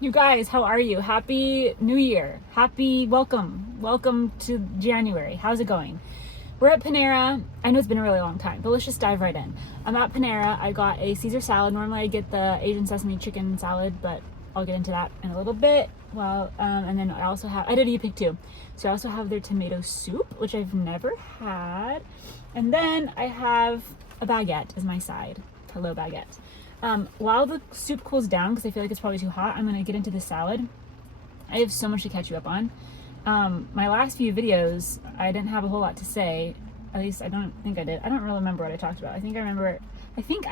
You guys, how are you? Happy New Year. Welcome to January. How's it going? We're at Panera. I know it's been a really long time, but let's just dive right in. I'm at Panera. I got a Caesar salad. Normally I get the Asian sesame chicken salad, but I'll get into that in a little bit. Well, and then I did pick too. So I also have their tomato soup, which I've never had. And then I have a baguette as my side. Hello, baguette. While the soup cools down, because I feel like it's probably too hot, I'm going to get into the salad. I have so much to catch you up on. My last few videos, I didn't have a whole lot to say. At least I don't think I did. I don't really remember what I talked about. I think I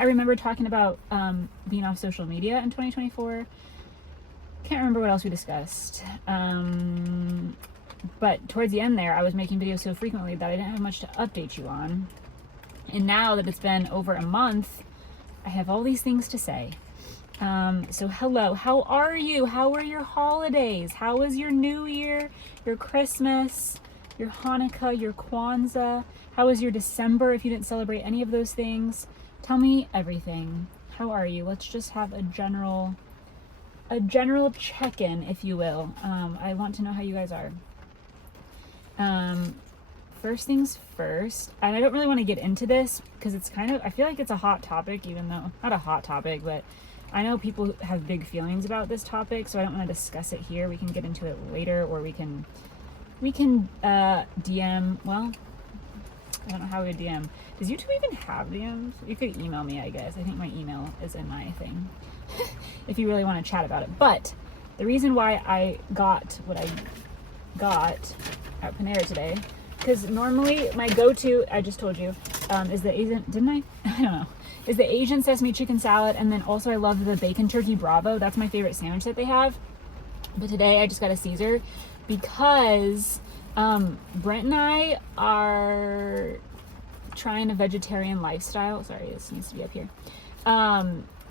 remember talking about being off social media in 2024. Can't remember what else we discussed. But towards the end there, I was making videos so frequently that I didn't have much to update you on. And now that it's been over a month, I have all these things to say. So hello, how are you? How were your holidays? How was your New Year, your Christmas, your Hanukkah, your Kwanzaa? How was your December if you didn't celebrate any of those things? Tell me everything. How are you? Let's just have a general check-in, if you will. I want to know how you guys are. First things first, and I don't really want to get into this because I feel like it's a hot topic, even though, not a hot topic, but I know people have big feelings about this topic, so I don't want to discuss it here. We can get into it later, or we can DM, well, I don't know how we would DM. Does YouTube even have DMs? You could email me, I guess. I think my email is in my thing, if you really want to chat about it. But the reason why I got what I got at Panera today, because normally my go-to, I just told you, is the Asian, didn't I? I don't know. Is the Asian sesame chicken salad, and then also I love the bacon turkey bravo. That's my favorite sandwich that they have. But today I just got a Caesar because Brent and I are trying a vegetarian lifestyle. Sorry, this needs to be up here.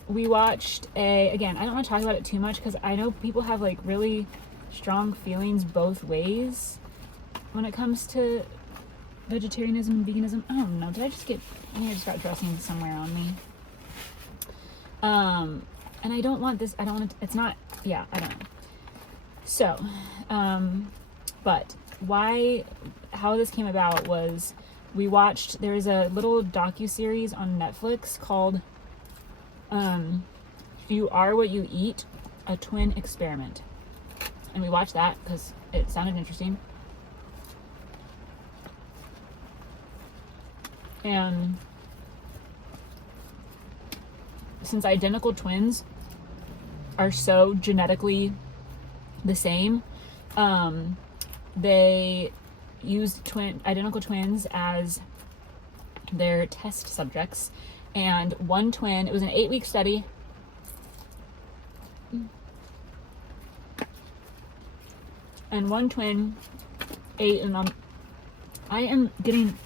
We watched again, I don't want to talk about it too much because I know people have like really strong feelings both ways when it comes to vegetarianism and veganism. I don't know. I think I just got dressing somewhere on me. And I don't want this. I don't want it. It's not. Yeah, I don't know. So, but how this came about was there was a little docu-series on Netflix called You Are What You Eat, a Twin Experiment. And we watched that because it sounded interesting. And since identical twins are so genetically the same, they used identical twins as their test subjects. And one twin, it was an 8-week study. And one twin ate, and I am getting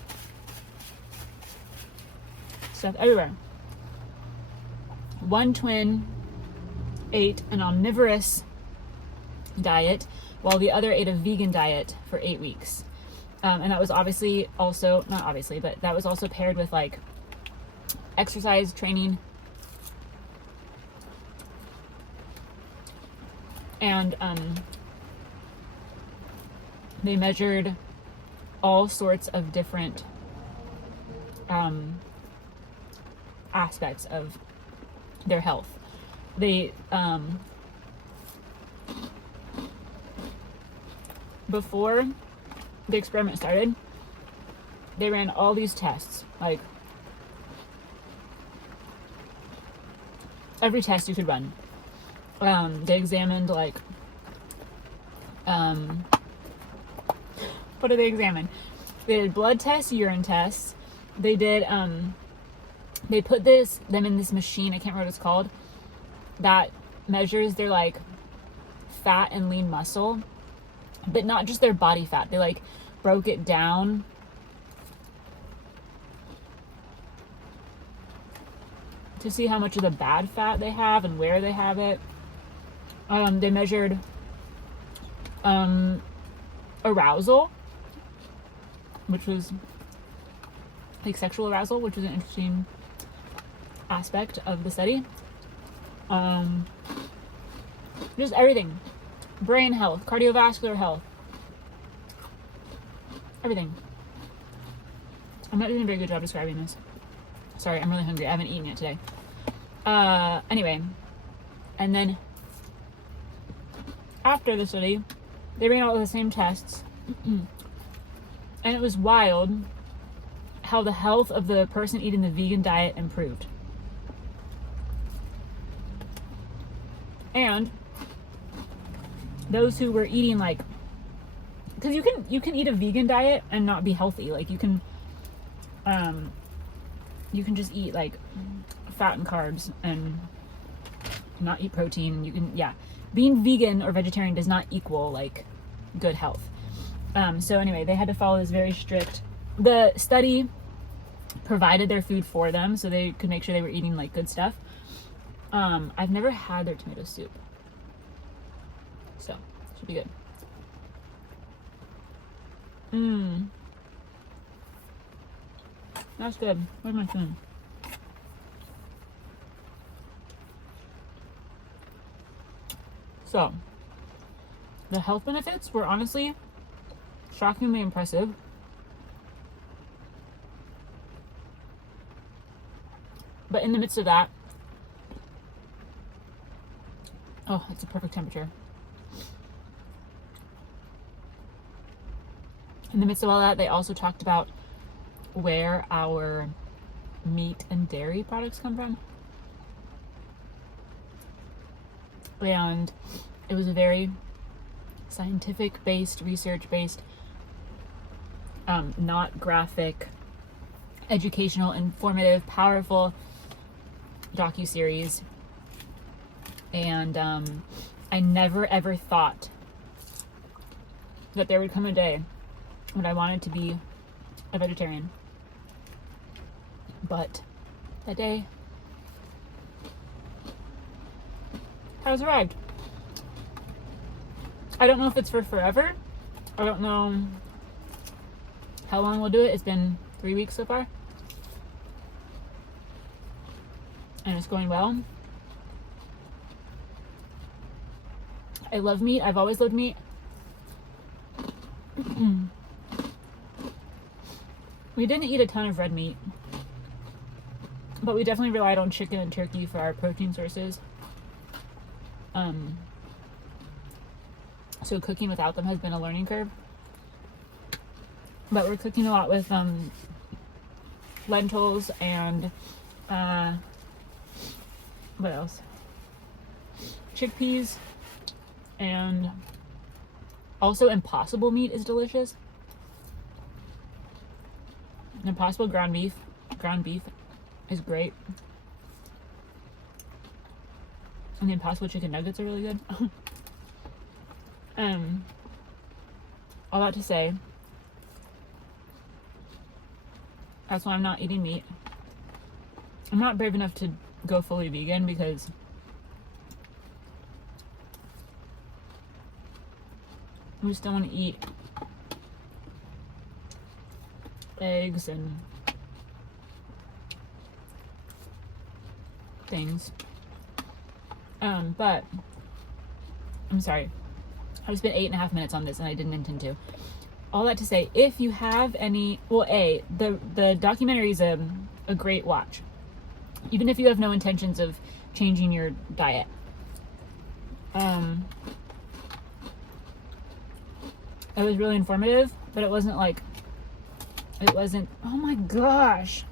stuff everywhere. One twin ate an omnivorous diet while the other ate a vegan diet for 8 weeks. And that was obviously also, not obviously, but that was also paired with like exercise training. And they measured all sorts of different aspects of their health. They before the experiment started, they ran all these tests, like every test you could run. They examined like what did they examine? They did blood tests, urine tests. They did they put them in this machine, I can't remember what it's called, that measures their like fat and lean muscle, but not just their body fat. They like broke it down to see how much of the bad fat they have and where they have it. They measured arousal, which was like sexual arousal, which was an interesting aspect of the study. Just everything. Brain health, cardiovascular health, everything. I'm not doing a very good job describing this. Sorry, I'm really hungry. I haven't eaten yet today. Anyway, and then after the study, they ran all the same tests, and it was wild how the health of the person eating the vegan diet improved. And those who were eating like, because you can eat a vegan diet and not be healthy. Like you can just eat like fat and carbs and not eat protein. You can, yeah, being vegan or vegetarian does not equal like good health. So anyway, they had to follow this very strict. The study provided their food for them so they could make sure they were eating like good stuff. I've never had their tomato soup, so should be good. That's good. Where's my spoon? So, the health benefits were honestly shockingly impressive. But in the midst of that, oh, it's a perfect temperature. In the midst of all that, they also talked about where our meat and dairy products come from. And it was a very scientific-based, research-based, not graphic, educational, informative, powerful docuseries. And I never ever thought that there would come a day when I wanted to be a vegetarian. But that day has arrived. I don't know if it's for forever. I don't know how long we'll do it. It's been 3 weeks so far. And it's going well. I love meat. I've always loved meat. We didn't eat a ton of red meat, but we definitely relied on chicken and turkey for our protein sources. So cooking without them has been a learning curve. But we're cooking a lot with lentils and what else? Chickpeas, and also Impossible meat is delicious. Impossible ground beef is great. And the Impossible chicken nuggets are really good. All that to say, that's why I'm not eating meat. I'm not brave enough to go fully vegan because we still want to eat eggs and things. But I'm sorry. I spent 8.5 minutes on this and I didn't intend to. All that to say, if you have any, well, the documentary is a great watch. Even if you have no intentions of changing your diet. It was really informative, but it wasn't, oh my gosh.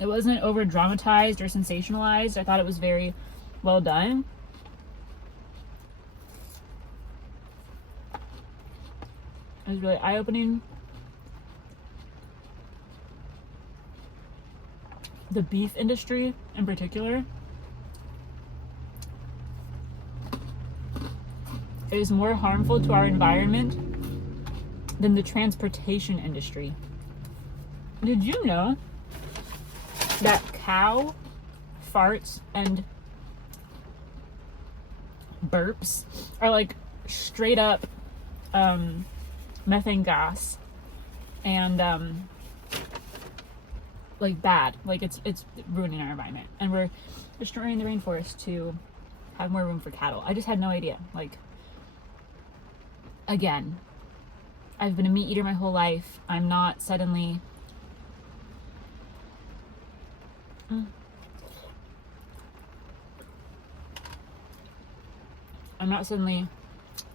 It wasn't over dramatized or sensationalized. I thought it was very well done. It was really eye-opening. The beef industry in particular is more harmful to our environment than the transportation industry. Did you know that cow farts and burps are like straight up methane gas and like bad, like it's ruining our environment, and we're destroying the rainforest to have more room for cattle. I just had no idea. Like, again, I've been a meat eater my whole life. I'm not suddenly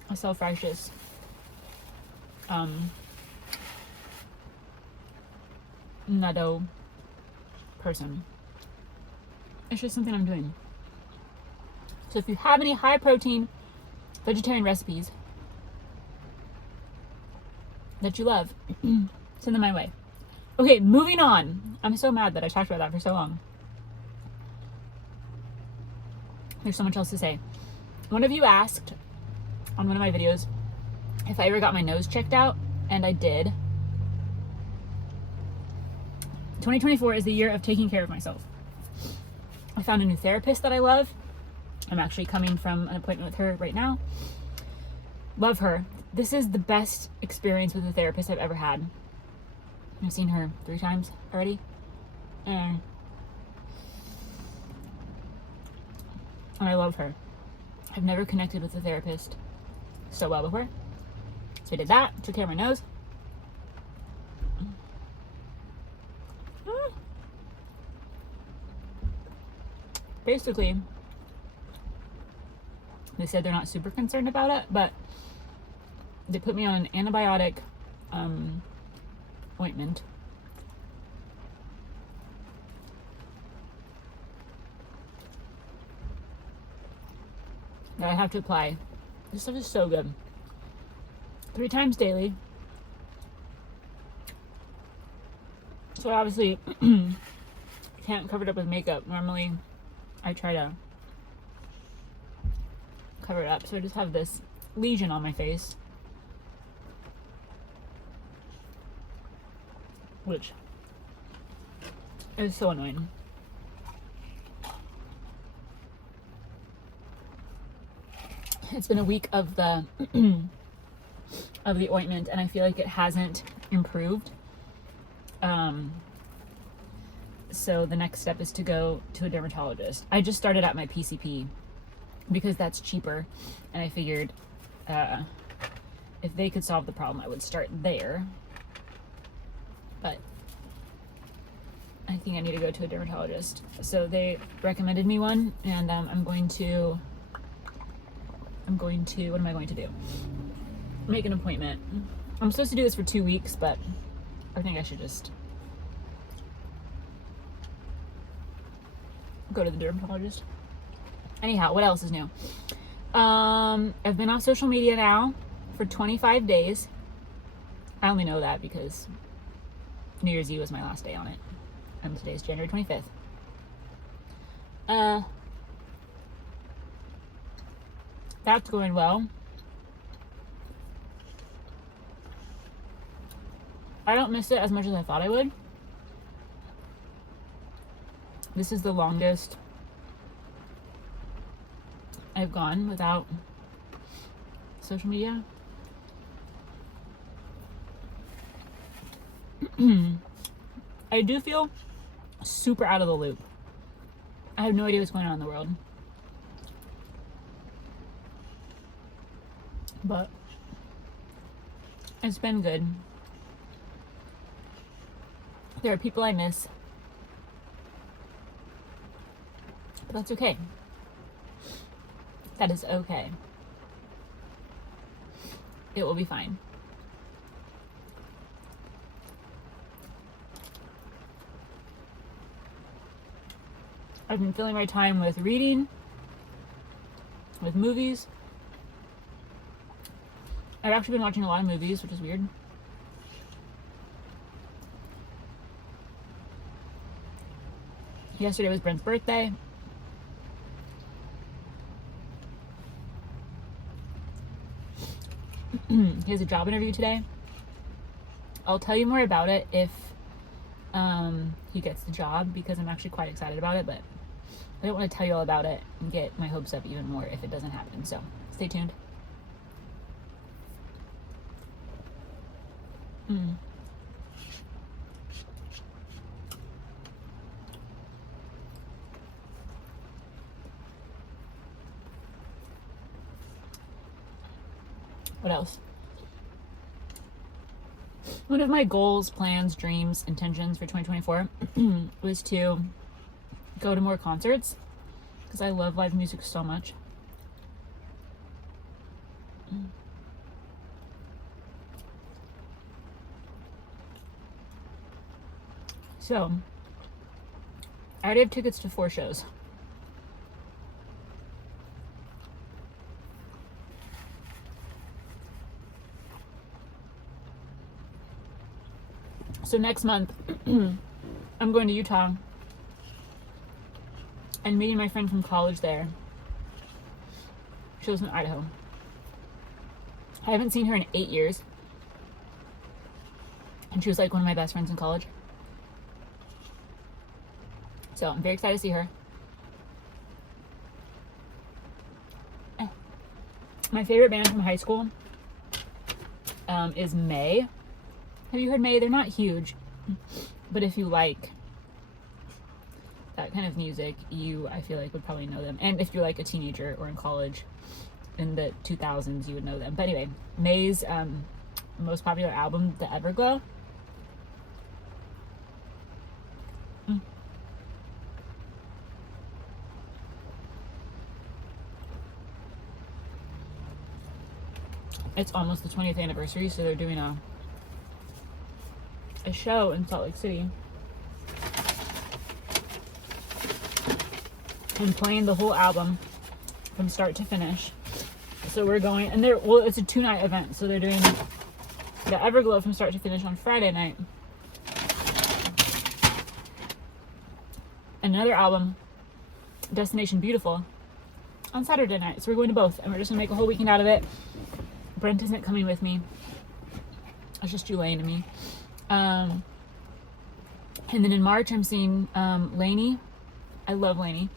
a self-righteous nutto person. It's just something I'm doing. So if you have any high protein vegetarian recipes that you love, send them my way. Okay, moving on. I'm so mad that I talked about that for so long. There's so much else to say. One of you asked on one of my videos if I ever got my nose checked out, and I did. 2024 is the year of taking care of myself. I found a new therapist that I love. I'm actually coming from an appointment with her right now. Love her. This is the best experience with a therapist I've ever had. I've seen her 3 times already. And I love her. I've never connected with a therapist so well before. So I did that, took care of my nose. Basically, they said they're not super concerned about it, but they put me on an antibiotic ointment. That I have to apply. This stuff is so good. 3 times daily. So I obviously can't cover it up with makeup. Normally I try to cover it up. So I just have this lesion on my face, which is so annoying. It's been a week of the of the ointment, and I feel like it hasn't improved. So the next step is to go to a dermatologist. I just started at my PCP because that's cheaper, and I figured if they could solve the problem, I would start there. But I think I need to go to a dermatologist. So they recommended me one, and I'm going to, what am I going to do? Make an appointment. I'm supposed to do this for 2 weeks, but I think I should just go to the dermatologist. Anyhow, what else is new? I've been off social media now for 25 days. I only know that because New Year's Eve was my last day on it, and today's January 25th. That's going well. I don't miss it as much as I thought I would. This is the longest I've gone without social media. I do feel super out of the loop. I have no idea what's going on in the world. But it's been good. There are people I miss. But that's okay. That is okay. It will be fine. I've been filling my time with reading, with movies. I've actually been watching a lot of movies, which is weird. Yesterday was Brent's birthday. He has a job interview today. I'll tell you more about it if he gets the job, because I'm actually quite excited about it, but I don't want to tell you all about it and get my hopes up even more if it doesn't happen. So stay tuned. What else? One of my goals, plans, dreams, intentions for 2024 was to go to more concerts because I love live music so much. So, I already have tickets to 4 shows. So next month, I'm going to Utah and meeting my friend from college there. She lives in Idaho. I haven't seen her in 8 years. And she was like one of my best friends in college. So I'm very excited to see her. My favorite band from high school is May. Have you heard May? They're not huge, but if you like that kind of music, I feel like would probably know them. And if you're like a teenager or in college in the 2000s, you would know them. But anyway, May's most popular album, The Everglow. It's almost the 20th anniversary, so they're doing a show in Salt Lake City and playing the whole album from start to finish. So we're going, and it's a 2-night event, so they're doing the Everglow from start to finish on Friday night. Another album, Destination Beautiful, on Saturday night. So we're going to both, and we're just gonna make a whole weekend out of it. Brent isn't coming with me. It's just Julaine and me. And then in March, I'm seeing Lainey. I love Lainey.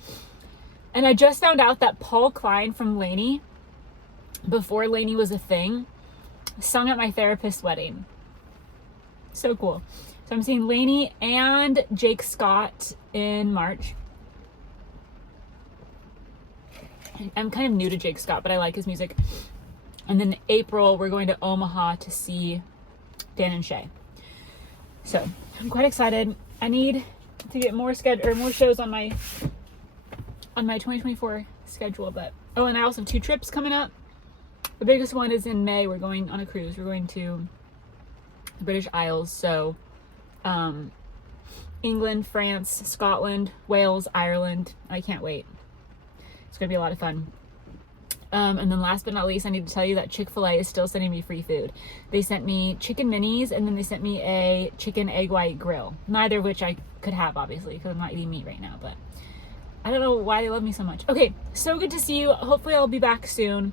And I just found out that Paul Klein from Lainey, before Lainey was a thing, sung at my therapist's wedding. So cool. So I'm seeing Lainey and Jake Scott in March. I'm kind of new to Jake Scott, but I like his music. And then in April, we're going to Omaha to see Dan and Shay. So I'm quite excited. I need to get more shows on my 2024 schedule. But and I also have 2 trips coming up. The biggest one is in May. We're going on a cruise. We're going to the British Isles. So England, France, Scotland, Wales, Ireland. I can't wait. It's gonna be a lot of fun. And then last but not least, I need to tell you that Chick-fil-A is still sending me free food. They sent me chicken minis, and then they sent me a chicken egg white grill. Neither of which I could have, obviously, because I'm not eating meat right now. But I don't know why they love me so much. Okay, so good to see you. Hopefully I'll be back soon.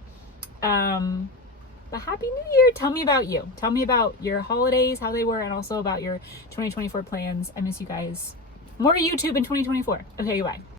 But Happy New Year. Tell me about you. Tell me about your holidays, how they were, and also about your 2024 plans. I miss you guys. More YouTube in 2024. Okay, goodbye.